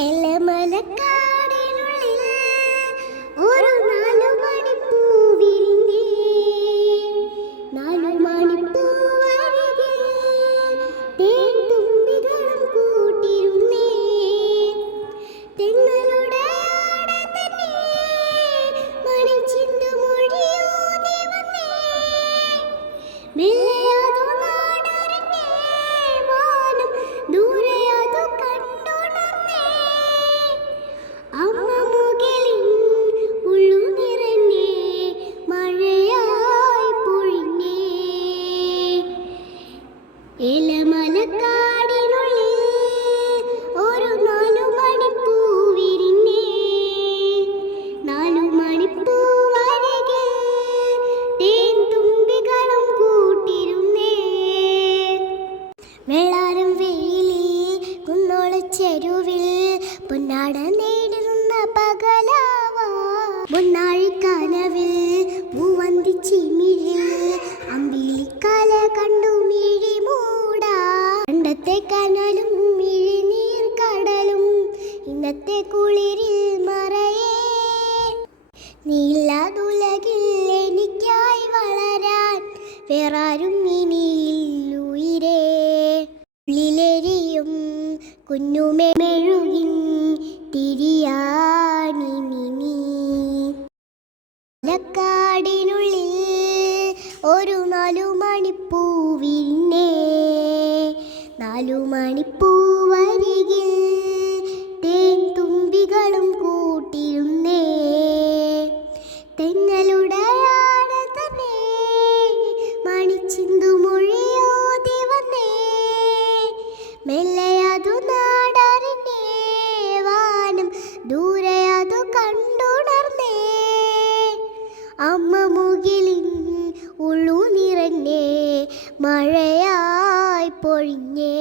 എലമലക്കാടിനുള്ളിൽ ഒരു നാലുമണിപ്പൂവിരിഞ്ഞേ, നാലുമണിപ്പൂവരികിൽ തേൻതുമ്പികളും കൂട്ടിരുന്നേ. തെന്നലുടെ ആടെ തന്നെ മണിച്ചിന്തു മൊഴിയൂതി വന്നേ. മെല്ലെയതു നാടറിഞ്ഞേ, വാനം ദൂരെയതു കണ്ടുണർന്നേ. അമ്മ മുകിലിൻ ഉള്ളു നിറഞ്ഞേ, മഴയായി പൊഴിഞ്ഞേ. എലമലക്കാടിനുള്ളിൽ ഒരു നാലുമണിപ്പൂവിരിഞ്ഞേ, നാലുമണിപ്പൂവരികിൽ തേൻതുമ്പികളും കൂട്ടിരുന്നേ. വെള്ളാരം വെയിലിൽ കുന്നോളച്ചെരുവിൽ പൊന്നാട നേടുന്ന പകലാവാ. പൊന്നാഴിക്കനവിൽ മൂവന്തി ചിമിഴിൽ അമ്പിളിക്കാല കണ്ടു മിഴി മൂടാ. പണ്ടത്തെ കനലും മിഴിനീർ കടലും ഇന്നത്തെ കുളിരിൽ മറയേ. നീയില്ലാതുലകിൽ എനിക്കായി വളരാൻ വേറാരും ഇനിയിൽ ഉയിരേ. ഉള്ളിലെരിയും കുഞ്ഞുമെഴുകിൻ തിരിയാണിനി നീ. ലക്കാടിനുള്ളിൽ ഒരു നാലുമണിപ്പൂവിരിഞ്ഞേ, നാലുമണിപ്പൂവരികിൽ തേൻതുമ്പികളും കൂട്ടിരുന്നേ. തെന്നലുടെ ആടെ തന്നെ മണിച്ചിന്തു മൊഴിയൂതി വന്നേ. മെല്ലെയതു നാടറിഞ്ഞേ, വാനം ദൂരെയതു കണ്ടുണർന്നേ. അമ്മ മുകിലിൻ ഉള്ളു നിറഞ്ഞേ, മഴയായി പൊഴിഞ്ഞേ.